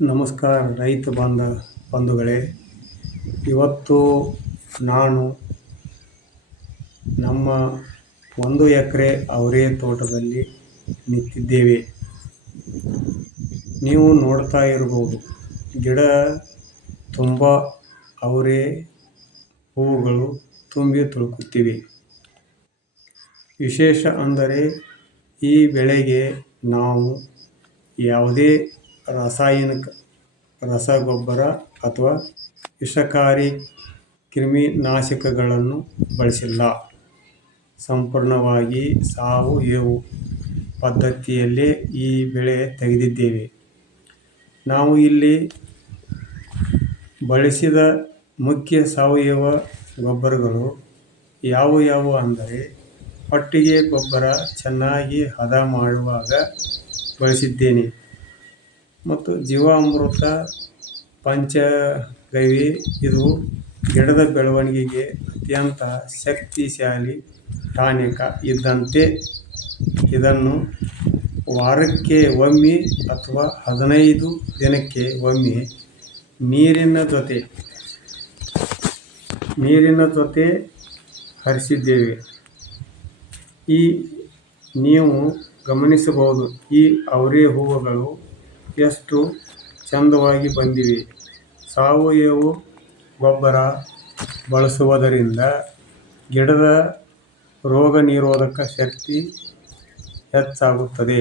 ನಮಸ್ಕಾರ ರೈತ ಬಂಧುಗಳೇ. ಇವತ್ತು ನಾನು ನಮ್ಮ 1 ಎಕರೆ ಅವರೆ ತೋಟದಲ್ಲಿ ನಿಂತಿದ್ದೇವೆ. ನೀವು ನೋಡ್ತಾ ಇರಬಹುದು, ಗಿಡ ತುಂಬ ಅವರೆ ಹೂವುಗಳು ತುಂಬಿ ತುಳುಕುತ್ತಿವೆ. ವಿಶೇಷ ಅಂದರೆ ಈ ಬೆಳೆಗೆ ನಾವು ಯಾವುದೇ ರಾಸಾಯನಿಕ ರಸಗೊಬ್ಬರ ಅಥವಾ ವಿಷಕಾರಿ ಕ್ರಿಮಿನಾಶಕಗಳನ್ನು ಬಳಸಿಲ್ಲ. ಸಂಪೂರ್ಣವಾಗಿ ಸಾವಯವ ಪದ್ಧತಿಯಲ್ಲೇ ಈ ಬೆಳೆ ತೆಗೆದಿದ್ದೇವೆ. ನಾವು ಇಲ್ಲಿ ಬಳಸಿದ ಮುಖ್ಯ ಸಾವಯವ ಗೊಬ್ಬರಗಳು ಯಾವುವು ಅಂದರೆ, ಕೊಟ್ಟಿಗೆ ಗೊಬ್ಬರ ಚೆನ್ನಾಗಿ ಹದ ಮಾಡುವಾಗ ಬಳಸಿದ್ದೇನೆ ಮತ್ತು ಜೀವಾಮೃತ ಪಂಚಗವ್ಯ. ಇದು ಗಿಡದ ಬೆಳವಣಿಗೆಗೆ ಅತ್ಯಂತ ಶಕ್ತಿಶಾಲಿ ಟಾನಿಕ್ ಇದ್ದಂತೆ. ಇದನ್ನು ವಾರಕ್ಕೆ ಒಮ್ಮೆ ಅಥವಾ 15 ದಿನಕ್ಕೆ ಒಮ್ಮೆ ನೀರಿನ ಜೊತೆ ಹರಿಸಿದ್ದೇವೆ. ನೀವು ಗಮನಿಸಬಹುದು, ಈ ಅವರೆ ಹೂವುಗಳು ಎಷ್ಟು ಚಂದವಾಗಿ ಬಂದಿವೆ. ಸಾವಯವ ಗೊಬ್ಬರ ಬಳಸುವುದರಿಂದ ಗಿಡದ ರೋಗನಿರೋಧಕ ಶಕ್ತಿ ಹೆಚ್ಚಾಗುತ್ತದೆ.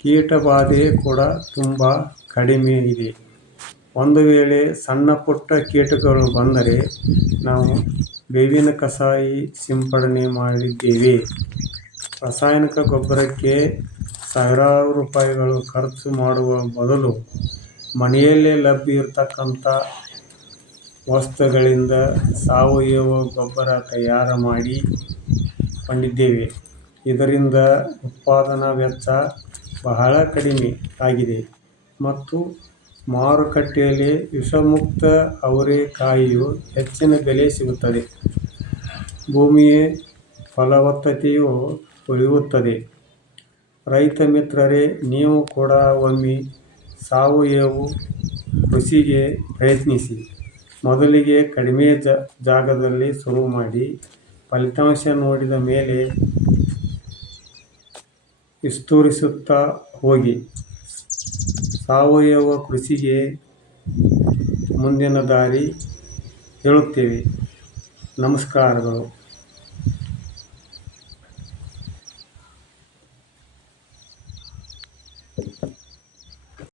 ಕೀಟಬಾಧೆ ಕೂಡ ತುಂಬ ಕಡಿಮೆ ಇದೆ. ಒಂದು ವೇಳೆ ಸಣ್ಣ ಪುಟ್ಟ ಕೀಟಗಳು ಬಂದರೆ ನಾವು ಬೇವಿನ ಕಷಾಯ ಸಿಂಪಡಣೆ ಮಾಡಿದ್ದೇವೆ. ರಾಸಾಯನಿಕ ಗೊಬ್ಬರಕ್ಕೆ ಸಾವಿರಾರು ರೂಪಾಯಿಗಳು ಖರ್ಚು ಮಾಡುವ ಬದಲು ಮನೆಯಲ್ಲೇ ಲಭ್ಯ ಇರತಕ್ಕಂಥ ವಸ್ತುಗಳಿಂದ ಸಾವಯವ ಗೊಬ್ಬರ ತಯಾರು ಮಾಡಿಕೊಂಡಿದ್ದೇವೆ. ಇದರಿಂದ ಉತ್ಪಾದನಾ ವೆಚ್ಚ ಬಹಳ ಕಡಿಮೆ ಆಗಿದೆ ಮತ್ತು ಮಾರುಕಟ್ಟೆಯಲ್ಲಿ ವಿಷಮುಕ್ತ ಅವರೆಕಾಯಿಗೆ ಹೆಚ್ಚಿನ ಬೆಲೆ ಸಿಗುತ್ತದೆ. ಭೂಮಿಯ ಫಲವತ್ತತೆಯೂ ಉಳಿಯುತ್ತದೆ. ರೈತ ಮಿತ್ರರೇ, ನೀವು ಕೂಡ ಒಮ್ಮೆ ಸಾವಯವ ಕೃಷಿಗೆ ಪ್ರಯತ್ನಿಸಿ. ಮೊದಲಿಗೆ ಕಡಿಮೆ ಜಾಗದಲ್ಲಿ ಶುರು ಮಾಡಿ, ಫಲಿತಾಂಶ ನೋಡಿದ ಮೇಲೆ ವಿಸ್ತರಿಸುತ್ತಾ ಹೋಗಿ. ಸಾವಯವ ಕೃಷಿಗೆ ಮುಂದಿನ ದಾರಿ ಹೇಳುತ್ತೇವೆ. ನಮಸ್ಕಾರಗಳು.